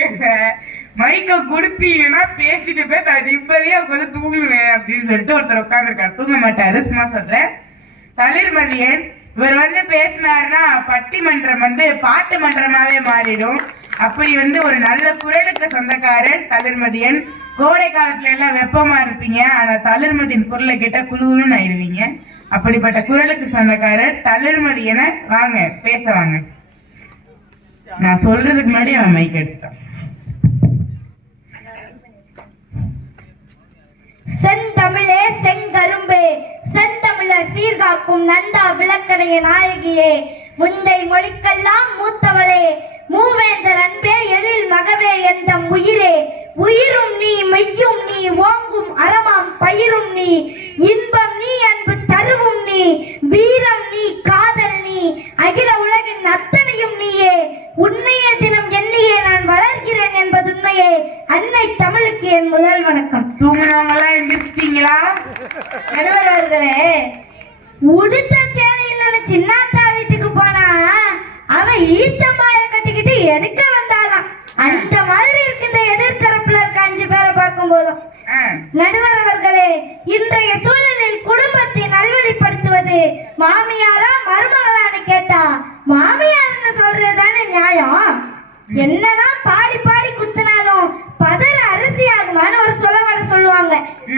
முடியல, மைக்க குடுப்பீங்கன்னா பேசிட்டு போய் நான் நிம்மதியா உட்காந்து தூங்குவேன் அப்படின்னு சொல்லிட்டு ஒருத்தர் உட்காந்துருக்காரு. தூங்க மாட்டாரு, சும்மா சொல்றேன். தளிர்மதியன் இவர் பேசினாருன்னா பட்டிமன்றம் பாட்டு மன்றமாவே மாறிடும். அப்படி ஒரு நல்ல குரலுக்கு சொந்தக்காரர் தளிர்மதியன். கோடை காலத்துல எல்லாம் வெப்பமா இருப்பீங்க, ஆனா தளிர்மதியின் குரலை கேட்டா குழுன்னு ஆயிடுவீங்க. அப்படிப்பட்ட குரலுக்கு சொந்தக்காரர் தளிர்மதியனை வாங்க பேச வாங்க. நான் சொல்றதுக்கு முன்னாடி அவன் மைக் எடுத்தான். செந்தமிழே செங்கரும்பே செந்தமிழ சீர்காக்கும் நந்தா விளக்கடைய நாயகியே, முந்தை மொழிக்கெல்லாம் மூத்தவளே, மூவேந்தர் அன்பே எழில் மகவே எந்தம் உயிரே, உயிரும் நீ மெய்யும் நீ ஓங்கும் அறமாம் பயிரும் நீ, இன்பம் நீ அன்பு தருவும் நீ, வீரம் நீ காதல் நீ, அகில உலகின் அத்தனையும் நீயே, உன்னையே தினம் எண்ணியே நான் வளர்கிறேன் என்பது உண்மையே. அன்னை தமிழுக்கு என் முதல் வணக்கம். தூங்கினவங்களாம் எந்திரிச்சிட்டீங்களா? நடுவர் அவர்களே, உடுத்த சேலையில சின்னாத்தா வீட்டுக்கு போனா அவன் ஈச்சம்பாய கட்டிக்கிட்டு எதுக்க வந்தாலாம். அந்த மாதிரி இருக்கின்ற எதிர்த்தரப்புல இருக்க 5 பேரை பார்க்கும் போதும் நடுவர் அவர்களே, இன்றைய சூழலில் குடும்பத்தை நல்வழிப்படுத்துவது மாமியாரா மருமகளான்னு கேட்டா மாமியார்னு சொல்றதுதானே நியாயம். என்னதான் பாடி பாடி குத்துனாலும் பதற அரிசி ஆகுமான்னு ஒரு சொல்லவட சொல்லுவாங்க.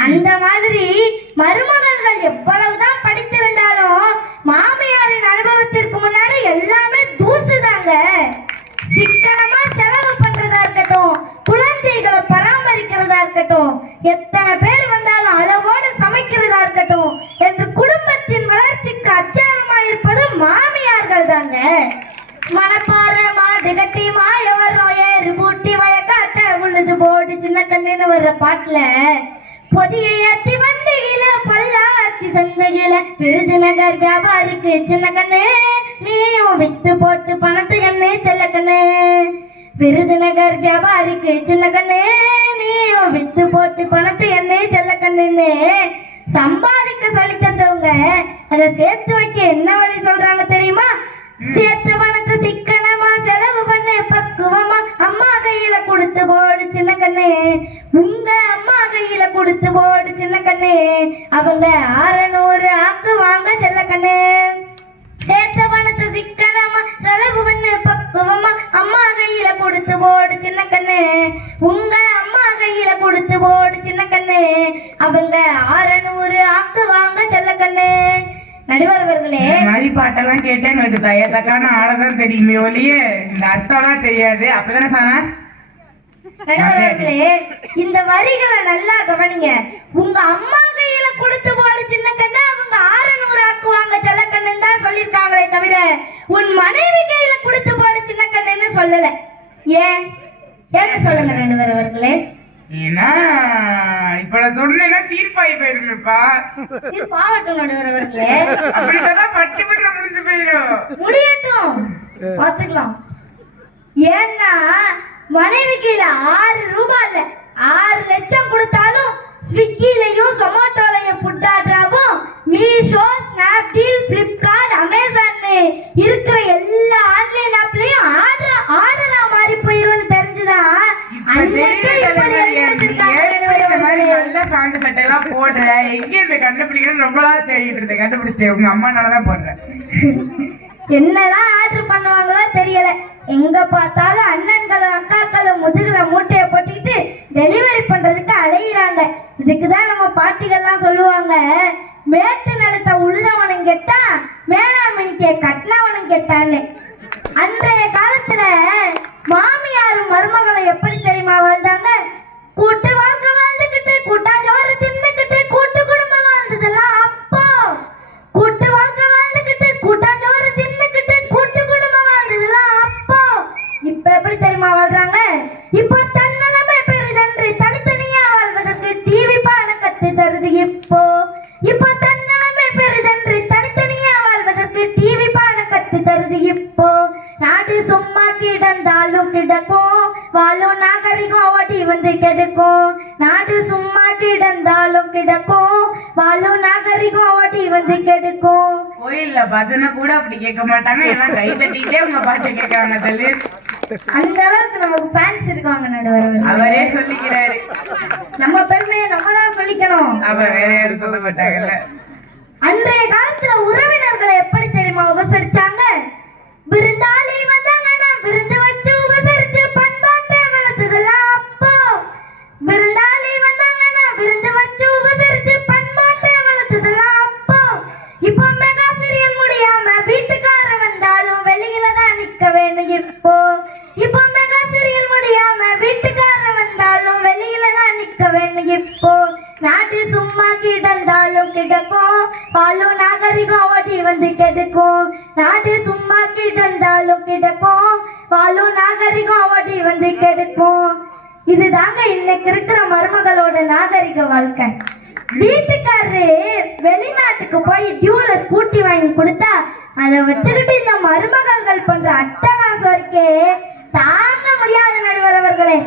அந்த மாதிரி மருமகள்கள் எவ்வளவுதான் படித்திருந்தாலும் மாமியாரின் அனுபவத்திற்கு முன்னாடி எல்லாமே தூசுதாங்க. சிக்கனமா செலவு பண்றதா இருக்கட்டும், குழந்தைகளை பராமரிக்கிறதா இருக்கட்டும், எத்தனை பேர் வந்தாலும் அளவோடு சமைக்கிறதா இருக்கட்டும் என்று குடும்பத்தின் வளர்ச்சிக்கு அச்சாரமா இருப்பது மாமியார்கள் தாங்க. மனப்பாற மாடு கட்டி மாயவர் ஏறு பூட்டி வயக்காட்ட உள்ளது போடு சின்ன கண்ணுன்னு வர்ற பாட்டுல பொதிய ஏத்தி வண்டியில பல்லாச்சி சந்தையில விருதுநகர் வியாபாரிக்கு சின்ன கண்ணு நீயும் வித்து போட்டு பணத்தை என்ன செல்ல கண்ணு, விருதுநகர் வியாபாரிக்கு சின்ன கண்ணு நீயும் வித்து போட்டு பணத்தை என்ன செல்ல கண்ணுன்னு சம்பாதிக்க சொல்லி தந்தவங்க அதை சேர்த்து வைக்க என்ன வழி சொல்றாங்க தெரியுமா? சேர்த்து பணத்தை சிக்கனமா செலவு பண்ணு, பக்குவமா அம்மா கையில கொடுத்து போடு சின்ன கண்ணு, உங்க அம்மா கையில கொடுத்து போடு சின்ன கண்ணு, அவங்க 600 ஆக்கு வாங்க செல்ல கண்ணு. சேர்த்த பணத்தை சிக்கனமா செலவு பண்ணு, பக்குவமா அம்மா கையில கொடுத்து போடு சின்ன கண்ணு, உங்க அம்மா கையில கொடுத்து போடு சின்ன கண்ணு, அவங்க 600 ஆக்கு வாங்க செல்ல கண்ணு. நடுவர்களே, மாதிரி பாட்டெல்லாம் கேட்டா எங்களுக்கு தயத்தக்கான ஆடதான் தெரியுமே ஒழிய இந்த அர்த்தம்லாம் தெரியாது. அப்படிதானே சானா? நடுவர்களே, இந்த வரிகளை நல்லா கவனிங்க. உங்க அம்மா கையில கொடுத்து போடு சின்ன கண்ணு, அவங்க 600 ஆக்குவாங்க செல்ல கண்ணுன்னு தான் சொல்லியிருக்காங்களே தவிர உன் மனைவி கையில கொடுத்து போடு சின்ன கண்ணுன்னு சொல்லல. ஏன் என்ன சொல்லுங்க நடுவர்களே? ஏன்னா இப்ப நான் சொன்னேன்னா தீர்ப்பாயி போயிருமேப்பா. பாவட்டும் நடுவர்களே, அப்படி சொன்னா பட்டு பட்டு முடிஞ்சு போயிடும். முடியட்டும், பாத்துக்கலாம். ஏன்னா மனைவி கீழ 6 ரூபாய் இல்ல 6 லட்சம் கொடுத்தாலும் ஸ்விக்கிலையும் சொமேட்டோலையும் ஃபுட் ஆர்டராவும் மீஷோ, ஸ்னாப்டீல், பிளிப்கார்ட், அமேசான் இருக்கிற எல்லா ஆன்லைன் ஆப்லயும் ஆர்டரா மாறி போயிரும்னு தெரிஞ்சுதான் போடுற. எங்க இந்த கண்டுபிடிக்கிறது ரொம்ப நாள் தேடிட்டு இருந்தேன், கண்டுபிடிச்சிட்டேன். உங்க அம்மானாலதான் போடுறேன். என்னதான் ஆர்டர் பண்ணுவாங்களோ தெரியல. எங்க பார்த்தாலும் அண்ணன்களும் அக்காக்களும் முதுகுல மூட்டையை போட்டுக்கிட்டு டெலிவரி பண்றதுக்கு அலையிறாங்க. இதுக்குதான் நம்ம பாட்டிகள்லாம் சொல்லுவாங்க, மேட்டு நிலத்தை உழுதவனும் கெட்டா மேலாமணிக்கு கட்டினவனும் கெட்டான்னு. அன்றைய காலத்துல மாமியாரும் மருமகளும் எப்படி தெரியுமா வாழ்ந்தாங்க? கூட்டு வாழ்க்கை வாழ்ந்துக்கிட்டு கூட்டாஞ்சோறு தின்னுக்கிட்டு கூட்டு குடும்பம் வாழ்ந்ததெல்லாம் அப்போ. கூட்டு வாழ்க்கை வாழ்ந்துக்கிட்டு கூட்டாஞ்சோறு தின்னுக்கிட்டு கூட்டு குடும்பம் வாழ்ந்ததெல்லாம் அப்போ. இப்ப எப்படி தெரியுமா வாழ்றாங்க? இப்போ தன்னலமே பெரிதன்று தனித்தனியா வாழ்வதற்கு டிவி பாட கத்து தருது. இப்போ தன்னலமே பெரிதன்று தனித்தனியா வாழ்வதற்கு டிவி பாட கத்து தருது. இப்போ நாடு சும்மா கிடந்தாலும் கிடக்கும், வாழும் நாகரிகம் ஓடி வந்து கெடுக்கும். நாடு சும்மா கிடந்தாலும் கிடக்கும், வாழும் நாகரிகம் ஓடி வந்து கெடுக்கும். கோயில்ல பஜனை கூட அப்படி கேட்க மாட்டாங்க, எல்லாம் கை தட்டிட்டே உங்க பாட்டு கேட்கறாங்க தள்ளி. அந்த அளவுக்கு நமக்கு ஃபேன்ஸ் இருக்காங்க நடுவர் அவர்களே. அவரே சொல்லிக்கிறாரு. நம்ம பெருமையை நம்ம தான் சொல்லிக்கணும். அவர் வேற யாரும் சொல்ல மாட்டாங்கல்ல. அன்றைய காலத்துல உறவினர்களை எப்படி தெரியுமா உபசரிச்சாங்க? விருந்தாளி வந்தாங்கன்னா விருந்து வச்சு உபசரிச்சு பண்பாட்டை வளர்த்ததெல்லாம் அப்போ. விருந்தாளி வந்தாங்கன்னா விருந்து வச்சு உபசரிச்சு பண்பாட்டை வளர்த்ததெல்லாம் அப்போ. இப்போ மெகா சீரியல் முடியாம வீட்டுக்கார வந்தாலும் வெளியில தான் நிக்க வேணும் இப்போ. இப்போ மெகா சீரியல் முடியாம வீட்டுக்கார வந்தாலும் வெளியில தான் நிக்க வேணும் இப்போ. நாட்டு சும்மா கிடந்தாலும் கிடக்கும், பாலும் நாகரிகம் ஓடி வந்து கெடுக்கும். நாட்டு சும்மா கிடந்தாலும் கிடக்கும், பாலும் நாகரிகம் ஓடி வந்து கெடுக்கும். இதுதாங்க இன்னைக்கு இருக்கிற மருமகளோட நாகரிக வாழ்க்கை. வீட்டுக்காரரு வெளிநாட்டுக்கு போய் டியூல ஸ்கூட்டி வாங்கி கொடுத்தா அதை வச்சுக்கிட்டு இந்த மருமகள்கள் பண்ற அட்டகாசம் இருக்கே தாங்க முடியாத நடுவர் அவர்களே.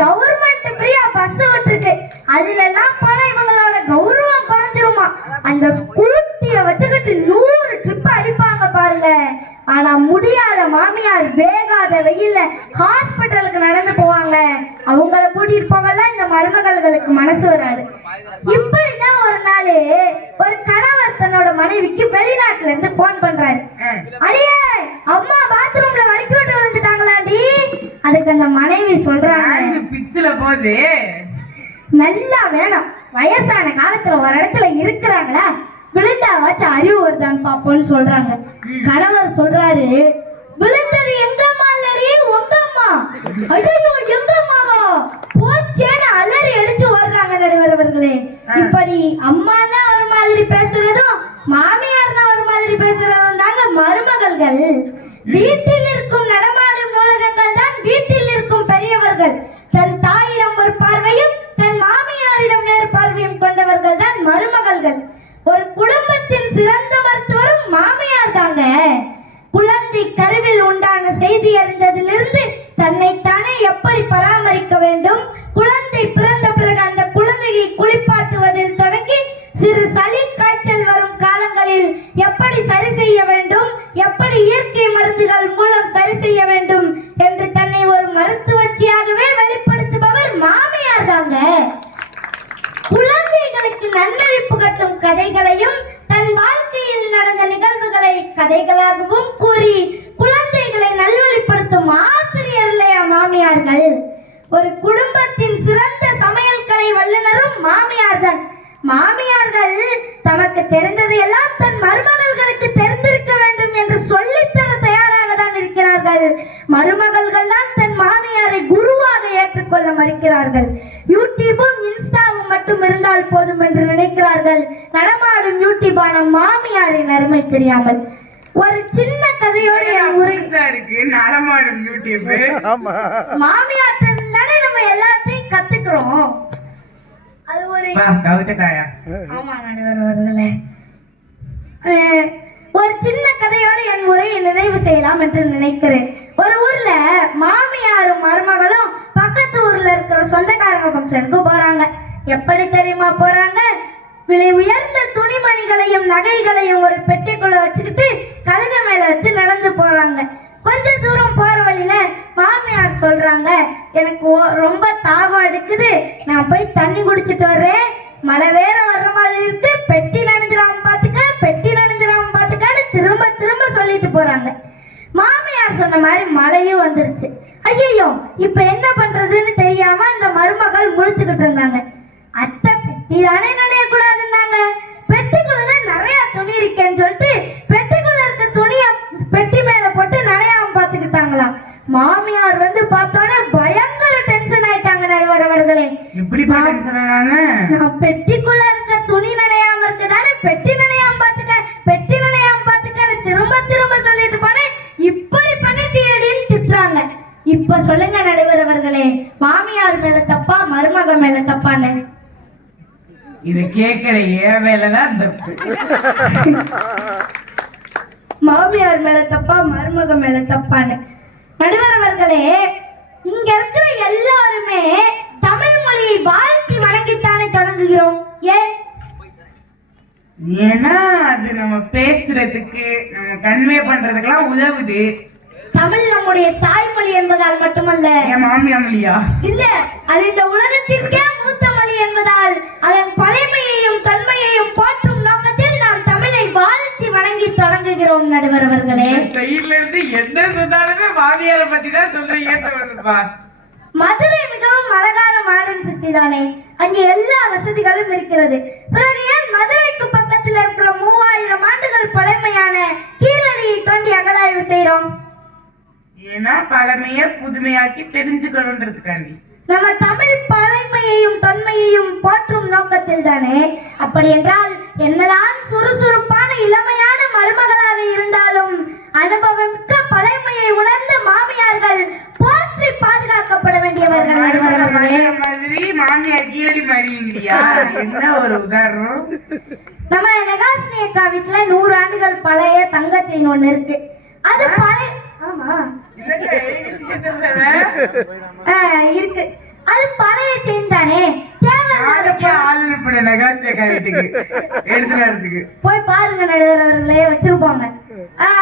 கவர்மெண்ட் ஃப்ரீயா பஸ் விட்டுருக்கு, அதுல எல்லாம் போனா இவங்களோட கௌரவம் குறைஞ்சிருமா. அந்த ஸ்கூட்டிய வச்சுக்கிட்டு 100 ட்ரிப் அடிப்பாங்க பாருங்க. ஆனா முடியாத மாமியார் வேகாத வெயில்ல ஹாஸ்பிட்டலுக்கு நடந்து போவாங்க. அவங்கள கூட்டிட்டு போகல இந்த மருமகள்களுக்கு மனசு வராது. இப்படிதான் ஒரு நாள் ஒரு கணவர் தன்னோட மனைவிக்கு வெளிநாட்டுல இருந்து போன் பண்றாரு. அடியே அம்மா பாத்ரூம்ல வலிக்கு விட்டு விழுந்துட்டாங்களாடி. அதுக்கு அந்த மனைவி சொல்றாங்க, பிச்சுல போகுது நல்லா வேணும், வயசான காலத்துல ஒரு இடத்துல இருக்கிறாங்களா, விழுந்தா வச்சு அறிவு வருதான்னு பாப்போன்னு சொல்றாங்க. கணவர் சொல்றாரு, விழுந்தது எங்க அம்மா இல்லடி உங்க அம்மா. ஐயோ எங்க அம்மாவா போச்சேன்னு அலறி அடிச்சு வர்றாங்க நடுவர் அவர்களே. இப்படி அம்மான்னா ஒரு மாதிரி பேசுறதும் மாமியார்னா ஒரு மாதிரி பேசுறதும் தாங்க மருமகள்கள். வீட்டில் இருக்கும் நடமாடும் நூலகங்கள் தான் வீட்டில் இருக்கும் பெரியவர்கள். தன் தாயிடம் ஒரு பார்வையும் தன் மாமியாரிடம் வேறு பார்வையும் கொண்டவர்கள் தான் மருமகள்கள். ஒரு குடும்பத்தின் சிறந்த மருத்துவரும் மாமியார் தாங்க. குழந்தை கருவில் உண்டான செய்தி அறிந்ததிலிருந்து தன்னைத்தானே எப்படி பராமரிக்க வேண்டும், குழந்தை பிறந்த பிறகு அந்த குழந்தையை குளிப்பாட்டுவதில் தொடங்கி சிறு சளி காய்ச்சல் வரும் காலங்களில் எப்படி சரி செய்ய வேண்டும், எப்படி இயற்கை மருந்துகள் மூலம் சரி செய்ய வேண்டும் என்று தன்னை ஒரு மருத்துவச்சியாகவே வெளிப்படுத்துபவர் மாமியார் தாங்க. குழந்தைகளுக்கு நன்னறிப்பு கட்டும் கதைகளையும் தன் வாழ்க்கையில் நடந்த நிகழ்வுகளை கதைகளாகவும் கூறி குழந்தைகளை நல்வழிப்படுத்தும் ஆசிரியர் இல்லையா மாமியார்கள். ஒரு குடும்பத்தின் சிறந்த சமையல் கலை வல்லுநரும் மாமியார் தான். மாமியார்கள் தமக்கு தெரிந்ததை எல்லாம் தன் மருமகள்களுக்கு தெரிந்திருக்க வேண்டும் என்று சொல்லித்தர தயாராக தான் இருக்கிறார்கள். மருமகள்கள் தான் தன் மாமியாரை குருவாக ஏற்றுக்கொள்ள மறுக்கிறார்கள். யூடியூபும் இன்ஸ்டாவும் மட்டும் இருந்தால் போதும் என்று நினைக்கிறார்கள். நடமாடும் யூடியூபான மாமியாரின் அருமை தெரியாமல். ஒரு சின்ன கதையோட இருக்கு நடமாடும் யூடியூப். மாமியார் தானே நம்ம எல்லாத்தையும் கத்துக்கிறோம். அது ஒரு ஆமா நடுவர் அவர்களே. ஒரு சின்ன கதையோடு என் உரையை நிறைவு செய்யலாம் என்று நினைக்கிறேன். ஒரு ஊர்ல மாமியாரும் மருமகளும் பக்கத்து ஊர்ல இருக்கிற சொந்தக்காரங்க ஃபங்க்ஷனுக்கு போறாங்க. எப்படி தெரியுமா போறாங்க? விலை உயர்ந்த துணிமணிகளையும் நகைகளையும் ஒரு பெட்டிக்குள்ள வச்சுக்கிட்டு கழுத மேல வச்சு நடந்து போறாங்க. கொஞ்ச தூரம் போற வழியில மாமியார் சொல்றாங்க, எனக்கு ரொம்ப தாகம் எடுக்குது, நான் போய் தண்ணி குடிச்சிட்டு வர்றேன், மழை வேற வர்ற மாதிரி இருக்கு, பெட்டி நனைஞ்சிராம பாத்துக்க, பெட்டி நனைஞ்சிராம பாத்துக்கான்னு திரும்ப திரும்ப சொல்லிட்டு போறாங்க. மாமியார் சொன்ன மாதிரி மழையும் வந்துருச்சு. ஐயோ இப்ப என்ன பண்றதுன்னு தெரியாம இந்த மருமகள் முழிச்சுக்கிட்டு இருந்தாங்க. அத்தை பெட்டி தானே நனைய கூடாதுன்னாங்க. பெட்டிக்குள்ளதான் நிறைய துணி இருக்கேன்னு சொல்லிட்டு பெட்டிக்குள்ள இருக்க துணிய பெட்டி மேல போட்டு நனையாம பாத்துக்கிட்டாங்களா. மாமியார் வந்து பார்த்தோன்னே பயங்கர டென்ஷன் ஆயிட்டாங்க நடுவர் அவர்களே. எப்படி டென்ஷன் ஆனாங்க? நான் பெட்டிக்குள்ள இருக்க துணி நனையாம இருக்குதானே, பெட்டி நனையாம பாத்துக்க, பெட்டி நனையாம பாத்துக்கன்னு திரும்ப திரும்ப சொல்லிட்டு போனேன், இப்படி பண்ணிட்டீடின்னு திட்டுறாங்க. இப்ப சொல்லுங்க நடுவர் அவர்களே, மாமியார் மேல தப்பா மருமக மேல தப்பான்னு? இது கேட்கிற ஏன் மேலதான் தப்பு. மாமியார் மேல தப்பா மருமக மேல தப்பான்னு? நடுவர் அவர்களே, இங்க இருக்கிற எல்லாருமே தமிழ் மொழியை வாழ்த்தி வணங்கித்தானே தொடங்குகிறோம். ஏன் ஏன்னா அது நம்ம பேசுறதுக்கு நம்ம கன்வே பண்றதுக்கெல்லாம் உதவுது. தமிழ் நம்முடைய தாய்மொழி என்பதால் மட்டுமல்ல, என் மாமியாமலியா இல்ல, அது இந்த உலகத்திற்கே மூத்த மொழி என்பதால் அதன் பழமையையும் தன்மையையும் போற்றும் நோக்கத்தில் நாம் தமிழை வாழ்த்தி வணங்கி தொடங்குகிறோம். நடுவர் அவர்களே, சைட்ல இருந்து என்ன சொன்னாலுமே மாமியாரை பத்தி தான் சொல்றீங்க தோணுதுப்பா. மதுரை மிகவும் அழகான மாடர்ன் சிட்டி தானே, அங்கே எல்லா வசதிகளும் இருக்கிறது. பிறகு ஏன் மதுரைக்கு பக்கத்தில் இருக்கிற 3000 ஆண்டுகள் பழமையான கீழடியை தோண்டி அகழாய்வு செய்றோம்? ஏன்னா பழமைய புதுமையாக்கி தெரிஞ்சுக்கணுன்றதுக்காண்டி. நம்ம தமிழ் பழமையையும் தொன்மையையும் போற்றும் நோக்கத்தில் தானே. அப்படி என்றால் என்னதான் சுறுசுறுப்பான இளமையான மருமகளாக இருந்தாலும் அனுபவமிக்க பழமையை உணர்ந்த மாமியார்கள் போற்றி பாதுகாக்கப்பட வேண்டியவர்கள். மாதிரி மாமியார் கீழடி மாதிரியா? என்ன ஒரு உதாரணம். நம்ம நெகாசினி அக்கா வீட்டுல 100 ஆண்டுகள் பழைய தங்க செயின் ஒண்ணு இருக்கு. அது பழைய, ஆமா இருக்கு, அது பழைய செயின் தானே. போய் பாருங்க நடுவர் அவர்களே, வச்சிருப்பாங்க.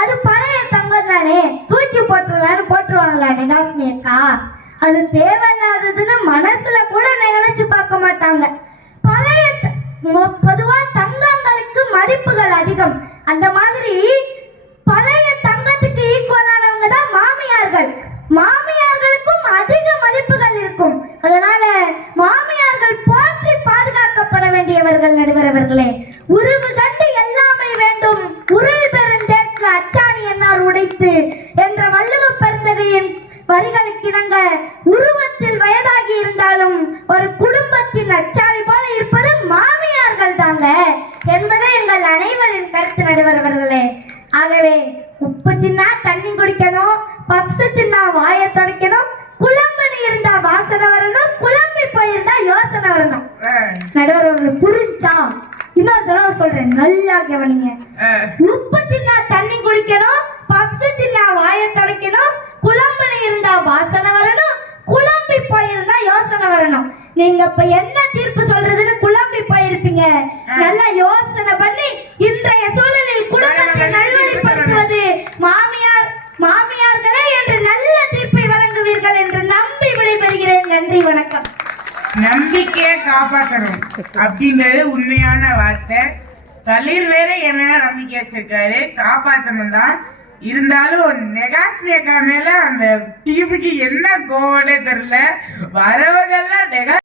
அது பழைய தங்கம் தானே, தூக்கி போட்டுருலான்னு போட்டுருவாங்களா நெகாசினி அக்கா? அது தேவையில்லாததுன்னு மனசுல கூட நினைச்சு பார்க்க மாட்டாங்க. பழைய பொதுவா தங்கங்களுக்கு மதிப்புகள் அதிகம். அந்த மாதிரி பழைய தங்கத்துக்கு ஈக்குவலானவங்க தான் மாமியார்கள். மாமியார்களுக்கும் அதிக மதிப்புகள் இருக்கும். அதனால மாமியார்கள் போற்றி பாதுகாக்கப்பட வேண்டியவர்கள். நடுவர் அவர்களே, உருவு கண்டு எல்லாமே வேண்டும், உருள் பெருந்தேற்கு அச்சாணி என்னார் உடைத்து என்ற வள்ளுவ பெருந்தகையின் வரிகளுக்கிணங்க உருவத்தில் வயதாகி இருந்தாலும் ஒரு குடும்பத்தின் அச்சாணி போல இருப்பது மாமியார்கள் தாங்க என்பது எங்கள் அனைவரின் கருத்து. நடுவர் அவர்களே, ஆகவே உப்பு தின்னா தண்ணி குடிக்கணும், பப்ஸ் தின்னா வாயை துடைக்கணும், குழம்புன்னு இருந்தா வாசனை வரணும், குழம்பி போயிருந்தா யோசனை வரணும். நடுவர் அவர்கள் புரிஞ்சா? இன்னொரு தடவை சொல்றேன், நல்லா கவனிங்க. உப்பு தின்னா தண்ணி குடிக்கணும், பப்ஸ் தின்னா வாயை துடைக்கணும், குழம்புன்னு இருந்தா வாசனை வரணும், குழம்பி போயிருந்தா யோசனை வரணும். நீங்க இப்ப என்ன தீர்ப்பு சொல்றதுன்னு குழம்பி போயிருப்பீங்க. நல்லா யோசனை பண்ணி இன்றைய சூழலில் குடும்பத்தை நல்வழிப்படுத்துவது மாமியார்களே என்று நல்ல தீர்ப்பை வழங்குவீர்கள் என்று நம்பி விடைபெறுகிறேன். நன்றி, வணக்கம். நம்பிக்கையை காப்பாற்றணும் அப்படின்றது உண்மையான வார்த்தை. தளிர் வேற என்ன நம்பிக்கை வச்சிருக்காரு, காப்பாற்றணும் தான். இருந்தாலும் நெகாசினி அக்கா மேல அந்த டிவிக்கு என்ன கோவனே தெரியல. வரவங்கெல்லாம்